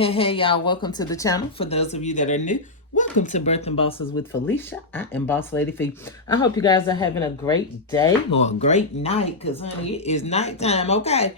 Hey, y'all, welcome to the channel. For those of you that are new, welcome to Birthing Bosses with Felicia. I am Boss Lady Fee. I hope you guys are having a great day or a great night, because honey, it is nighttime, okay?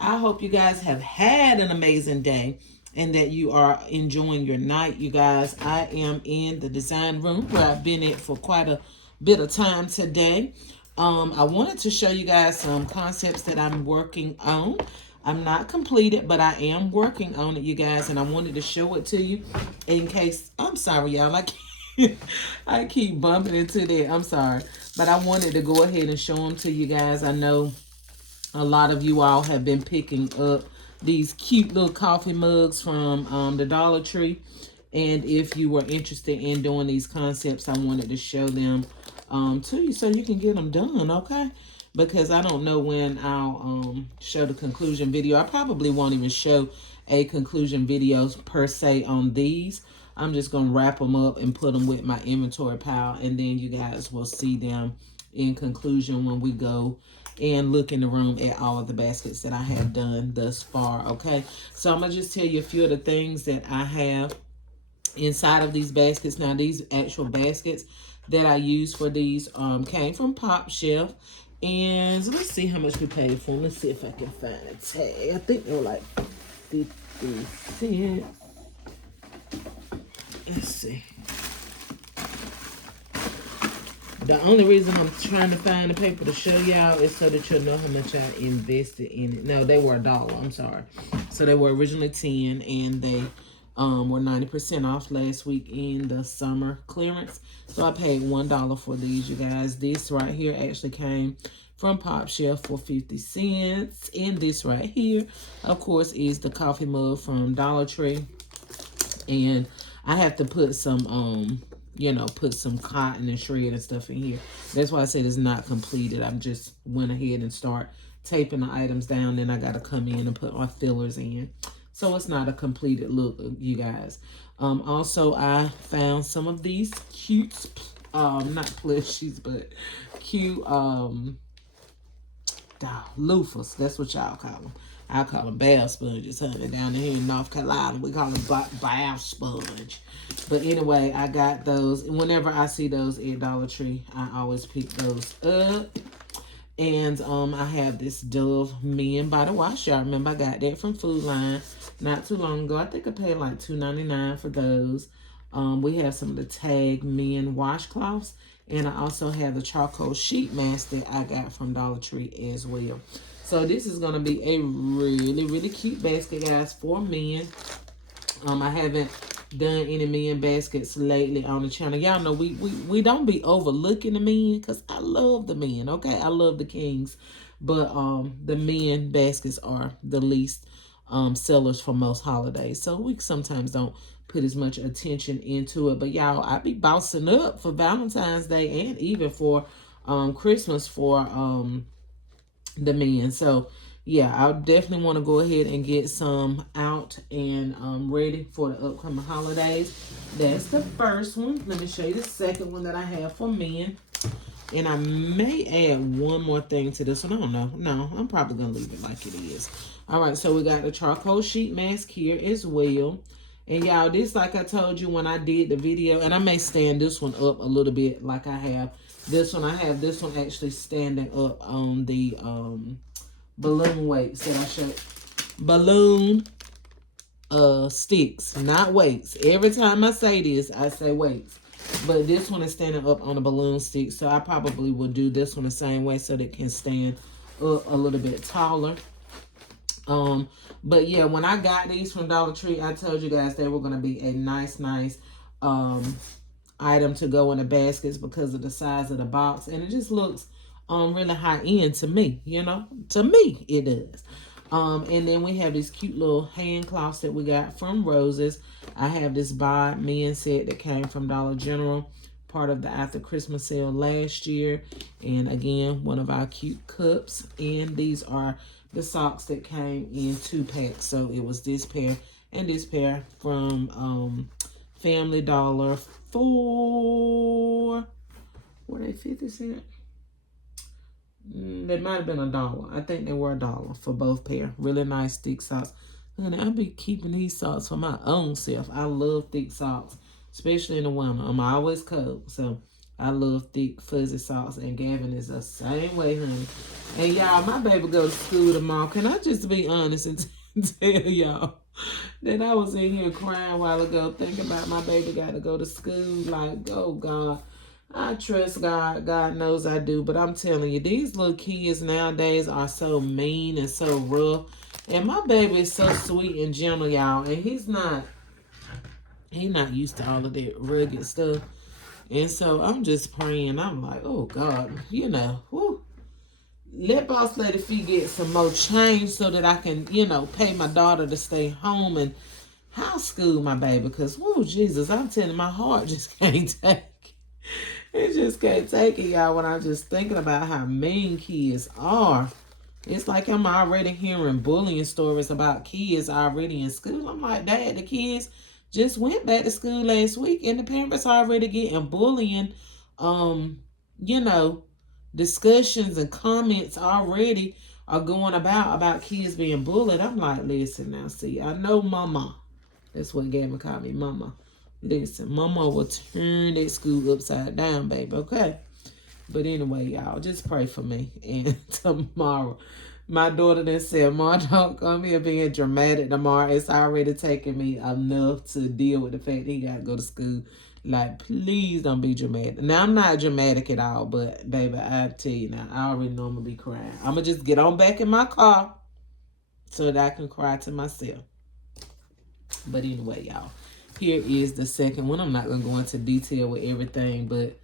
I hope you guys have had an amazing day and that you are enjoying your night. You guys, I am in the design room where I've been at for quite a bit of time today. I wanted to show you guys some concepts that I'm working on. I'm not completed, but I am working on it, you guys, and I wanted to show it to you in case. I'm sorry, y'all. I keep bumping into that. I'm sorry, but I wanted to go ahead and show them to you guys. I know a lot of you all have been picking up these cute little coffee mugs from the Dollar Tree. And if you were interested in doing these concepts, I wanted to show them to you so you can get them done, okay? Because I don't know when I'll show the conclusion video. I probably won't even show a conclusion video per se on these. I'm just going to wrap them up and put them with my inventory pile. And then you guys will see them in conclusion when we go and look in the room at all of the baskets that I have done thus far, okay? So I'm going to just tell you a few of the things that I have inside of these baskets. Now, these actual baskets that I use for these came from Pop Shelf. And let's see how much we paid for them. Let's see if I can find a tag. I think they were like 50 cents. Let's see. The only reason I'm trying to find the paper to show y'all is so that you'll know how much I invested in it. No, they were $1. I'm sorry. So they were originally 10, and they were 90% off last week in the summer clearance. So I paid $1 for these, you guys. This right here actually came from Pop Shelf for 50 cents. And this right here, of course, is the coffee mug from Dollar Tree. And I have to put some put some cotton and shred and stuff in here. That's why I said it's not completed. I'm just went ahead and start taping the items down. Then I got to come in and put my fillers in. So it's not a completed look, you guys. Also, I found some of these cute, not plushies, but cute loofahs. That's what y'all call them. I call them bath sponges, honey. Down here in North Carolina, we call them bath sponge. But anyway, I got those. Whenever I see those at Dollar Tree, I always pick those up. And I have this Dove Men Body Wash. Y'all remember I got that from Food Line not too long ago. I think I paid like $2.99 for those. We have some of the Tag Men washcloths. And I also have the charcoal sheet mask that I got from Dollar Tree as well. So this is going to be a really, really cute basket, guys, for men. I haven't done any men baskets lately on the channel. Y'all know we don't be overlooking the men, because I love the men, okay? I love the kings. But the men baskets are the least sellers for most holidays. So we sometimes don't put as much attention into it. But y'all, I be bossing up for Valentine's Day and even for Christmas for the men. So yeah, I definitely want to go ahead and get some out and ready for the upcoming holidays. That's the first one. Let me show you the second one that I have for men. And I may add one more thing to this one. I don't know. No, I'm probably going to leave it like it is. All right, so we got the charcoal sheet mask here as well. And y'all, this, like I told you when I did the video, and I may stand this one up a little bit like I have this one. I have this one actually standing up on the balloon weights that I showed. Balloon sticks, not weights. Every time I say this, I say weights. But this one is standing up on a balloon stick. So I probably will do this one the same way so that it can stand up a little bit taller. But yeah, when I got these from Dollar Tree, I told you guys they were going to be a nice item to go in the baskets because of the size of the box. And it just looks really high end to me, you know. To me, it does. And then we have these cute little hand cloths that we got from Roses. I have this Bod Men set that came from Dollar General, part of the after Christmas sale last year. And again, one of our cute cups. And these are the socks that came in 2-packs. So it was this pair and this pair from Family Dollar for, were they 50 cents? They might have been $1. I think they were $1 for both pair. Really nice thick socks. Honey, I be keeping these socks for my own self. I love thick socks, especially in the winter. I'm always cold, so I love thick, fuzzy socks. And Gavin is the same way, honey. And y'all, my baby go to school tomorrow. Can I just be honest and tell y'all that I was in here crying a while ago, thinking about my baby got to go to school? Like, oh God. I trust God. God knows I do. But I'm telling you, these little kids nowadays are so mean and so rough. And my baby is so sweet and gentle, y'all. And he's not used to all of that rugged stuff. And so I'm just praying. I'm like, oh God, whew, let Boss Lady Fee get some more change so that I can, pay my daughter to stay home and house school my baby. Because, whoa, Jesus, I'm telling you, my heart just can't take it. It just can't take it, y'all, when I'm just thinking about how mean kids are. It's like I'm already hearing bullying stories about kids already in school. I'm like, Dad, the kids just went back to school last week and the parents already getting bullying, you know, discussions and comments already are going about kids being bullied. I'm like, listen now, see, I know Mama. That's what Gavin called me, Mama. Listen, Mama will turn that school upside down, baby, okay? But anyway, y'all, just pray for me. And tomorrow, my daughter then said, Ma, don't come here being dramatic tomorrow. It's already taken me enough to deal with the fact that he got to go to school. Like, please don't be dramatic. Now, I'm not dramatic at all, but, baby, I tell you now, I already know I'm going to be crying. I'm going to just get on back in my car so that I can cry to myself. But anyway, y'all, here is the second one. I'm not going to go into detail with everything, but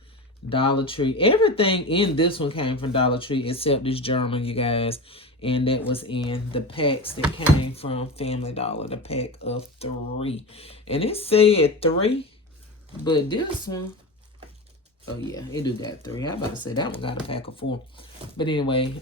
Dollar Tree. Everything in this one came from Dollar Tree except this journal, you guys. And that was in the packs that came from Family Dollar, the pack of 3. And it said 3, but this one, oh yeah, it do got 3. I about to say that one got a pack of 4. But anyway,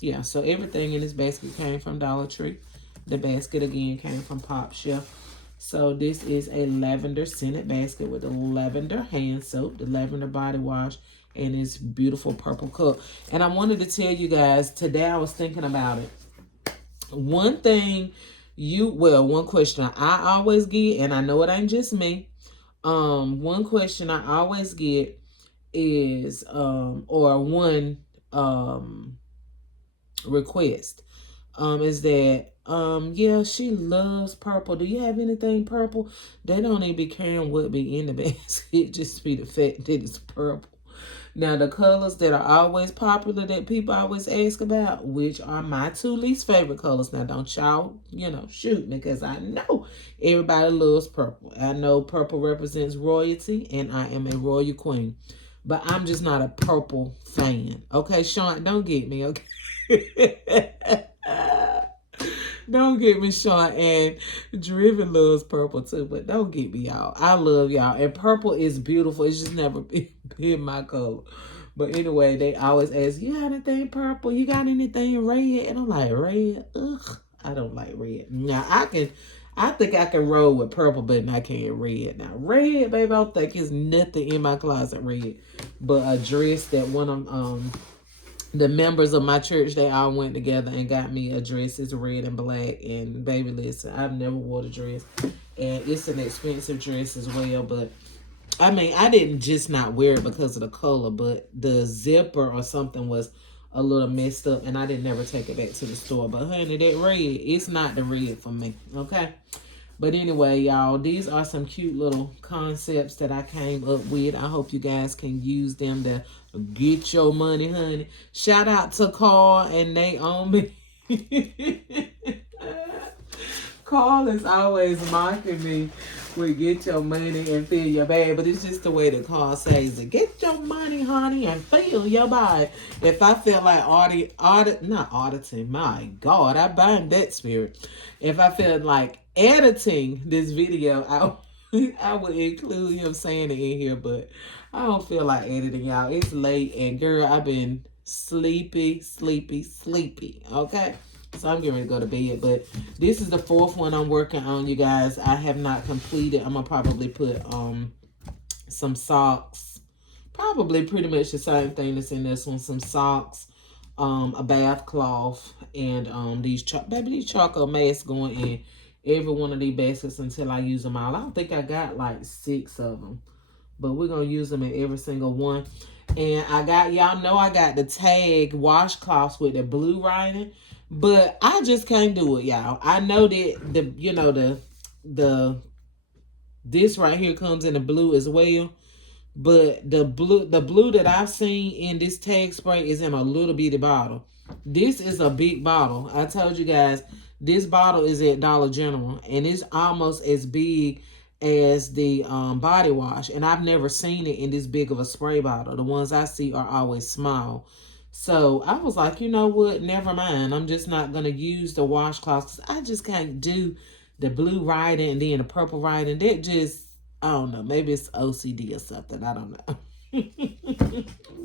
yeah, so everything in this basket came from Dollar Tree. The basket again came from Pop Chef. So this is a lavender scented basket with the lavender hand soap, the lavender body wash, and this beautiful purple cup. And I wanted to tell you guys, today I was thinking about it. One question I always get, and I know it ain't just me. One question I always get is, request, is that, yeah, she loves purple. Do you have anything purple? They don't even be caring what be in the basket. It just be the fact that it's purple. Now, the colors that are always popular that people always ask about, which are my 2 least favorite colors. Now, don't y'all, shoot me, because I know everybody loves purple. I know purple represents royalty, and I am a royal queen. But I'm just not a purple fan. Okay, Sean, don't get me, okay? Don't get me, Sean. And Driven loves purple too, but don't get me, y'all. I love y'all. And purple is beautiful. It's just never been my color. But anyway, they always ask, you got anything purple? You got anything red? And I'm like, red? Ugh, I don't like red. Now, I think I can roll with purple, but I can't red. Now, red, baby, I don't think there's nothing in my closet red. But a dress that one of the members of my church, they all went together and got me a dress. It's red and black. And baby, listen, I've never wore a dress. And it's an expensive dress as well. But, I mean, I didn't just not wear it because of the color. But the zipper or something was a little messed up. And I didn't never take it back to the store. But, honey, that red, it's not the red for me. Okay? But anyway, y'all, these are some cute little concepts that I came up with. I hope you guys can use them to get your money, honey. Shout out to Carl and Naomi. Carl is always mocking me with get your money and fill your bag. But it's just the way that Carl says it. Get your money, honey, and fill your bag. If I feel like not auditing, my God, I bind that spirit. If I feel like editing this video, I would include him saying it in here, but I don't feel like editing, y'all. It's late, and girl, I've been sleepy, okay? So I'm getting ready to go to bed, but this is the 4th one I'm working on, you guys. I have not completed. I'm going to probably put some socks. Probably pretty much the same thing that's in this one. Some socks, a bath cloth, and these charcoal masks going in every one of these baskets until I use them all. I don't think I got like 6 of them, but we're gonna use them in every single one. And I got, y'all know I got the tag washcloths with the blue writing, but I just can't do it, y'all. I know that the this right here comes in the blue as well. But the blue that I've seen in this tag spray is in a little bitty bottle. This is a big bottle. I told you guys, this bottle is at Dollar General, and it's almost as big as the body wash. And I've never seen it in this big of a spray bottle. The ones I see are always small. So I was like, you know what? Never mind. I'm just not going to use the washcloths. I just can't do the blue writing and then the purple writing. That just, I don't know. Maybe it's OCD or something. I don't know.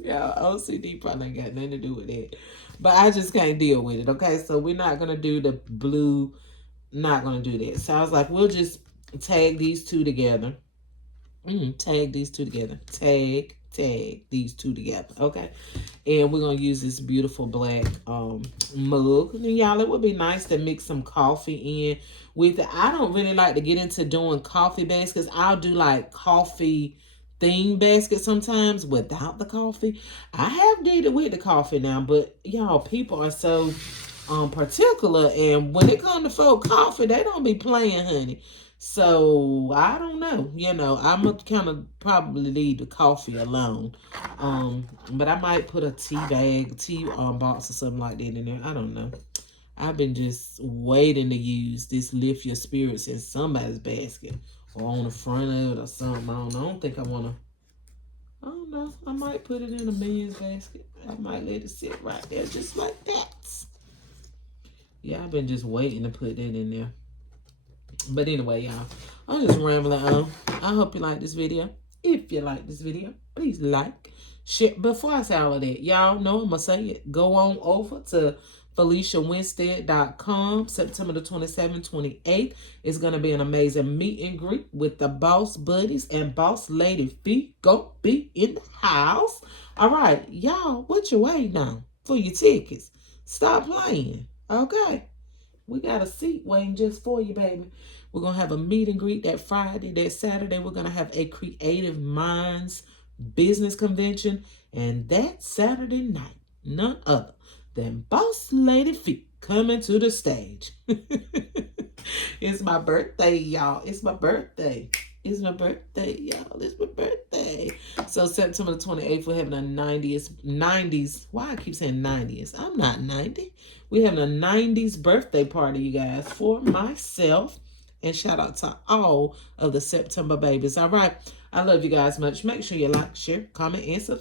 Yeah, OCD probably ain't got nothing to do with it. But I just can't deal with it. Okay, so we're not going to do the blue. Not going to do that. So I was like, we'll just tag these two together. Tag these two together. Tag these two together. Okay. And we're going to use this beautiful black mug. And y'all, it would be nice to mix some coffee in with it. I don't really like to get into doing coffee baskets. I'll do like coffee theme baskets sometimes without the coffee. I have did it with the coffee now, but y'all, people are so particular. And when it comes to folk coffee, they don't be playing, honey. So I don't know, I'm gonna kind of probably leave the coffee alone. But I might put a tea box or something like that in there. I don't know. I've been just waiting to use this lift your spirits in somebody's basket or on the front of it or something. I don't think I wanna. I don't know. I might put it in a man's basket. I might let it sit right there just like that. Yeah, I've been just waiting to put that in there. But anyway, y'all, I'm just rambling on. I hope you like this video. If you like this video, please like, share. Before I say all of that, y'all know I'm going to say it. Go on over to FeliciaWinstead.com. September the 27th, 28th. It's going to be an amazing meet and greet with the Boss Buddies and Boss Lady Feet. Go be in the house. All right, y'all, what you waiting on for your tickets? Stop playing, okay? We got a seat waiting just for you, baby. We're going to have a meet and greet that Friday. That Saturday, we're going to have a Creative Minds business convention. And that Saturday night, none other than Boss Lady Feet coming to the stage. It's my birthday, y'all. It's my birthday. It's my birthday, y'all. It's my birthday. So September the 28th, we're having a 90s. Why I keep saying 90s? I'm not 90. We're having a 90s birthday party, you guys, for myself. And shout out to all of the September babies. All right. I love you guys much. Make sure you like, share, comment, and subscribe.